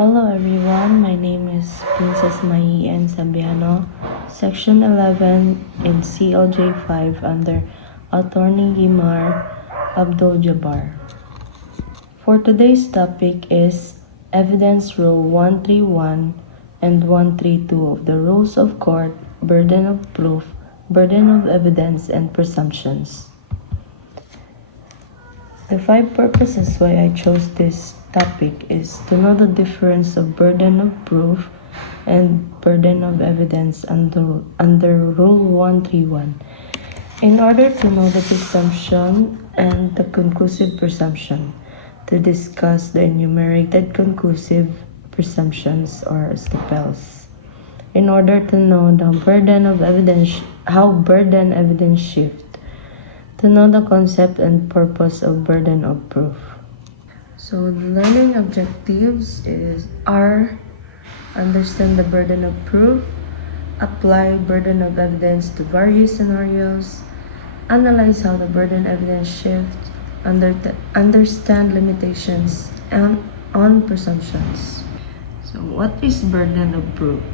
Hello everyone, my name is Princess Mai N. Sabiano, Section 11 in CLJ 5 under Attorney Gimar Abdul-Jabbar. For today's topic is Evidence Rule 131 and 132 of the Rules of Court, Burden of Proof, Burden of Evidence, and Presumptions. The 5 purposes why I chose this topic is to know the difference of burden of proof and burden of evidence under Rule 131, in order to know the presumption and the conclusive presumption, to discuss the enumerated conclusive presumptions or staples, in order to know the burden of evidence, how burden evidence shift, to know the concept and purpose of burden of proof. So the learning objectives are understand the burden of proof, apply burden of evidence to various scenarios, analyze how the burden evidence shifts, understand limitations and on presumptions. So what is burden of proof?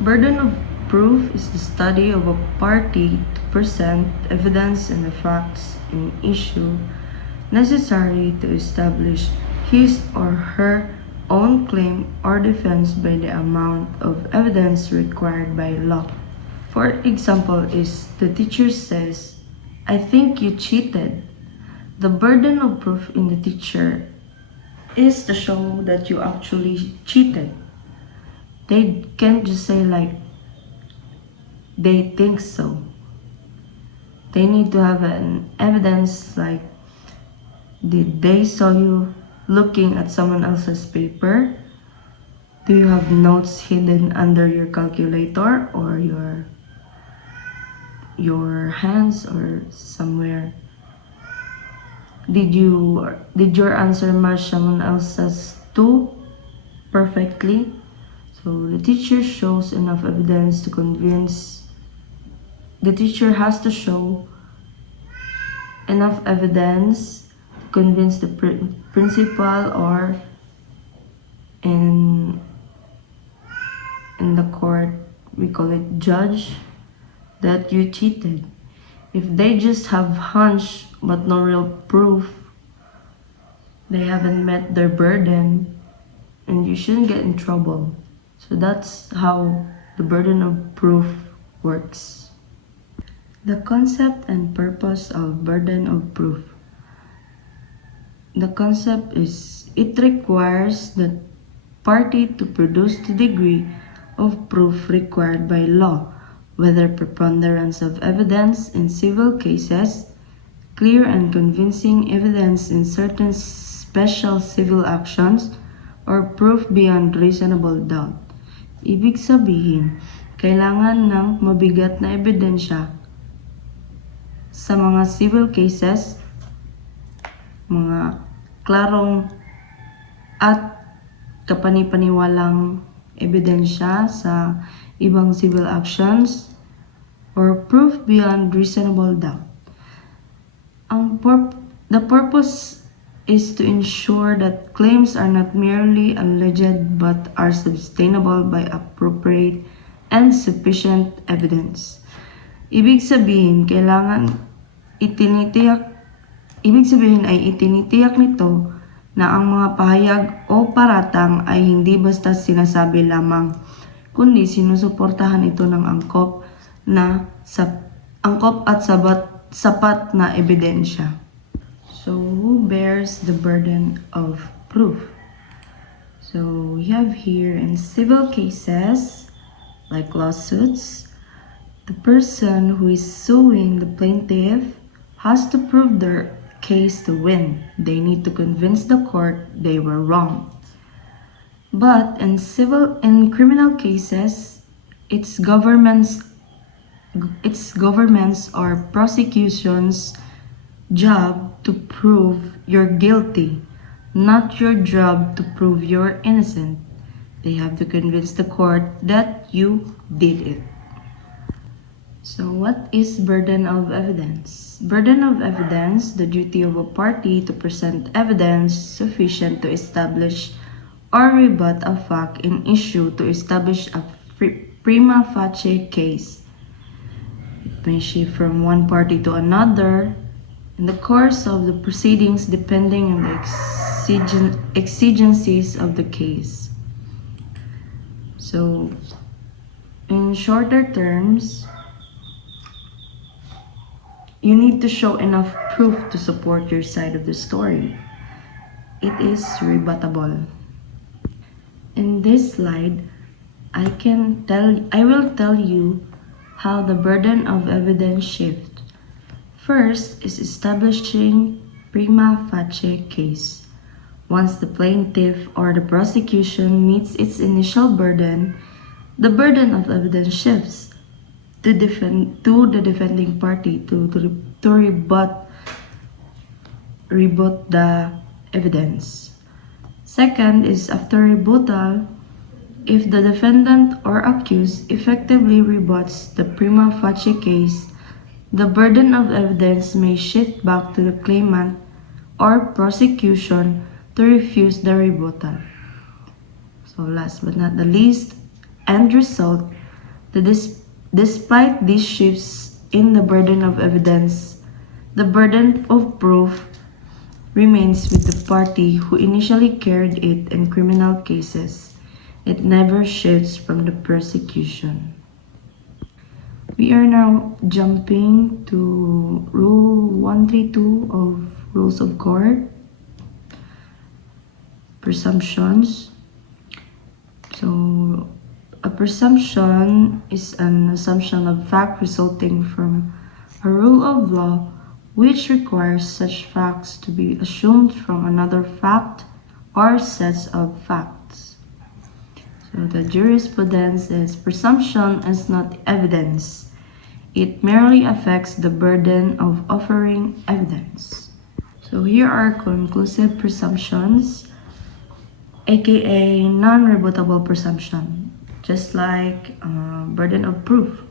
Burden of proof is the study of a party to present evidence and the facts in issue necessary to establish his or her own claim or defense by the amount of evidence required by law. For example, is the teacher says, "I think you cheated." The burden of proof in the teacher is to show that you actually cheated. They can't just say like, they think so. They need to have an evidence like, did they saw you looking at someone else's paper? Do you have notes hidden under your calculator or your hands or somewhere? Did your answer match someone else's too perfectly? So the teacher shows enough evidence to convince. The teacher has to show enough evidence to convince the principal or in the court, we call it judge, that you cheated. If they just have hunch but no real proof, they haven't met their burden and you shouldn't get in trouble. So that's how the burden of proof works. The concept and purpose of burden of proof. The concept is it requires the party to produce the degree of proof required by law, whether preponderance of evidence in civil cases, clear and convincing evidence in certain special civil actions, or proof beyond reasonable doubt. Ibig sabihin, kailangan ng mabigat na ebidensya sa mga civil cases, mga klarong at kapanipaniwalang ebidensya sa ibang civil actions, or proof beyond reasonable doubt. The purpose is to ensure that claims are not merely alleged but are sustainable by appropriate and sufficient evidence. Ibig sabihin ay itinitiyak nito na ang mga pahayag o paratang ay hindi basta sinasabi lamang, kundi sinusuportahan ito ng angkop at sapat na ebidensya. So, who bears the burden of proof? So, we have here in civil cases, like lawsuits, the person who is suing the plaintiff has to prove their case to win. They need to convince the court they were wrong. But in criminal cases, it's government's or prosecution's job to prove you're guilty, not your job to prove you're innocent. They have to convince the court that you did it. So what is burden of evidence? Burden of evidence, the duty of a party to present evidence sufficient to establish or rebut a fact in issue to establish a prima facie case. It may shift from one party to another in the course of the proceedings depending on the exigencies of the case. So, in shorter terms, you need to show enough proof to support your side of the story. It is rebuttable. In this slide, I will tell you how the burden of evidence shifts. First is establishing prima facie case. Once the plaintiff or the prosecution meets its initial burden, the burden of evidence shifts to the defending party to rebut the evidence. Second is after rebuttal, if the defendant or accused effectively rebuts the prima facie case, the burden of evidence may shift back to the claimant or prosecution to refuse the rebuttal. So last but not the least, end result, despite these shifts in the burden of evidence, the burden of proof remains with the party who initially carried it in criminal cases. It never shifts from the prosecution. We are now jumping to Rule 132 of Rules of Court. Presumptions. So, a presumption is an assumption of fact resulting from a rule of law which requires such facts to be assumed from another fact or sets of facts. So the jurisprudence is presumption is not evidence. It merely affects the burden of offering evidence. So here are conclusive presumptions, aka non-rebuttable presumption, just like burden of proof.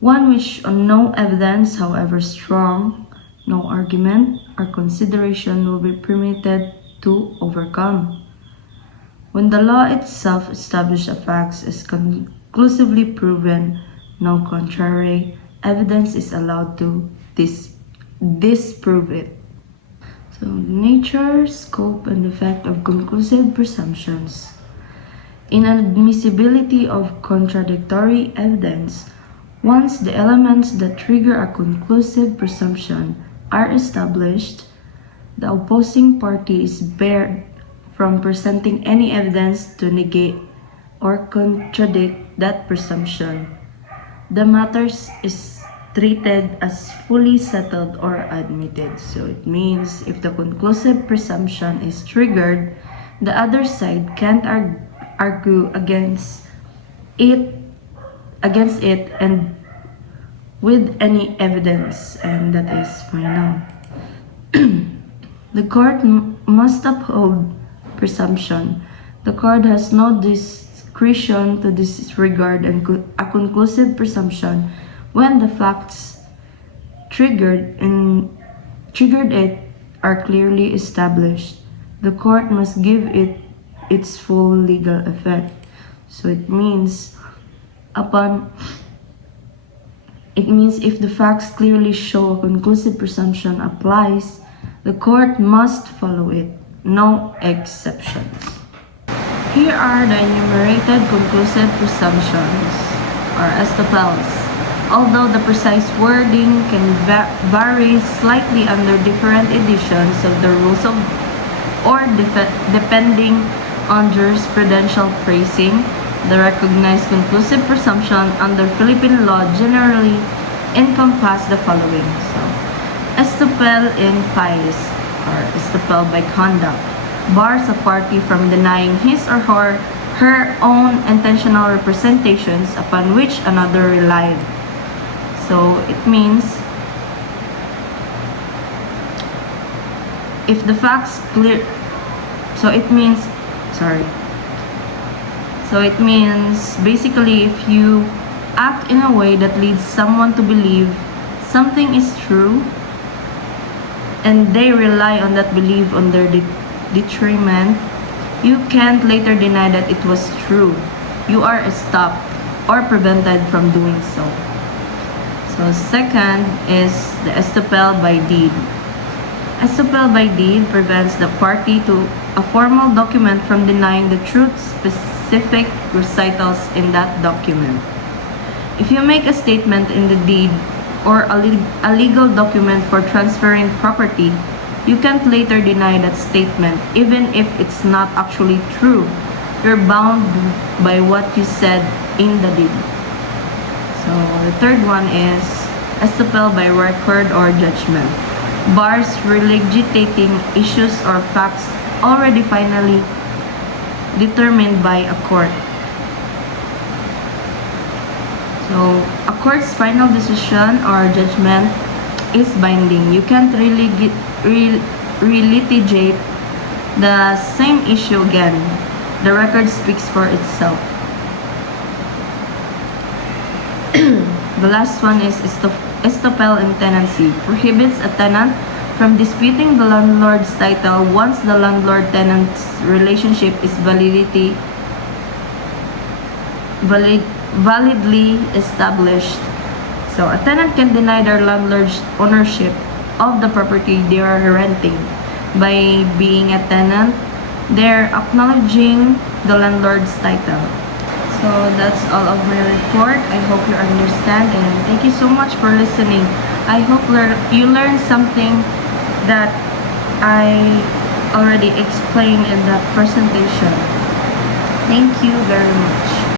One which on no evidence, however strong, no argument or consideration will be permitted to overcome. When the law itself established a fact is conclusively proven, no contrary evidence is allowed to disprove it. So, nature, scope, and effect of conclusive presumptions. Inadmissibility of contradictory evidence. Once the elements that trigger a conclusive presumption are established, the opposing party is barred from presenting any evidence to negate or contradict that presumption. The matter is treated as fully settled or admitted. So it means if the conclusive presumption is triggered, the other side can't argue against it and with any evidence, and that is final. The court must uphold presumption. The court has no discretion to disregard a conclusive presumption when the facts triggered it are clearly established. The court must give it its full legal effect. So it means if the facts clearly show a conclusive presumption applies, the court must follow it, no exceptions. Here are the enumerated conclusive presumptions, or estoppels. Although the precise wording can vary slightly under different editions of the rules depending on jurisprudential phrasing, the recognized conclusive presumption under Philippine law generally encompass the following. So, estoppel in pais, or estoppel by conduct, bars a party from denying his or her own intentional representations upon which another relied. So, it means if the facts clear, so it means basically if you act in a way that leads someone to believe something is true and they rely on that belief on their detriment, you can't later deny that it was true. You are stopped or prevented from doing so. So second is the estoppel by deed. Estoppel by deed prevents the party to a formal document from denying the truth specific recitals in that document. If you make a statement in the deed or a legal document for transferring property, you can't later deny that statement even if it's not actually true. You're bound by what you said in the deed. So the third one is estoppel by record or judgment. Bars relitigating issues or facts already finally determined by a court. So a court's final decision or judgment is binding. You can't really relitigate the same issue again. The record speaks for itself. The last one is estoppel in tenancy. Prohibits a tenant from disputing the landlord's title once the landlord-tenant's relationship is validly established. So a tenant can deny their landlord's ownership of the property they are renting. By being a tenant, they're acknowledging the landlord's title. So that's all of my report. I hope you understand and thank you so much for listening. I hope you learned something that I already explained in the presentation. Thank you very much.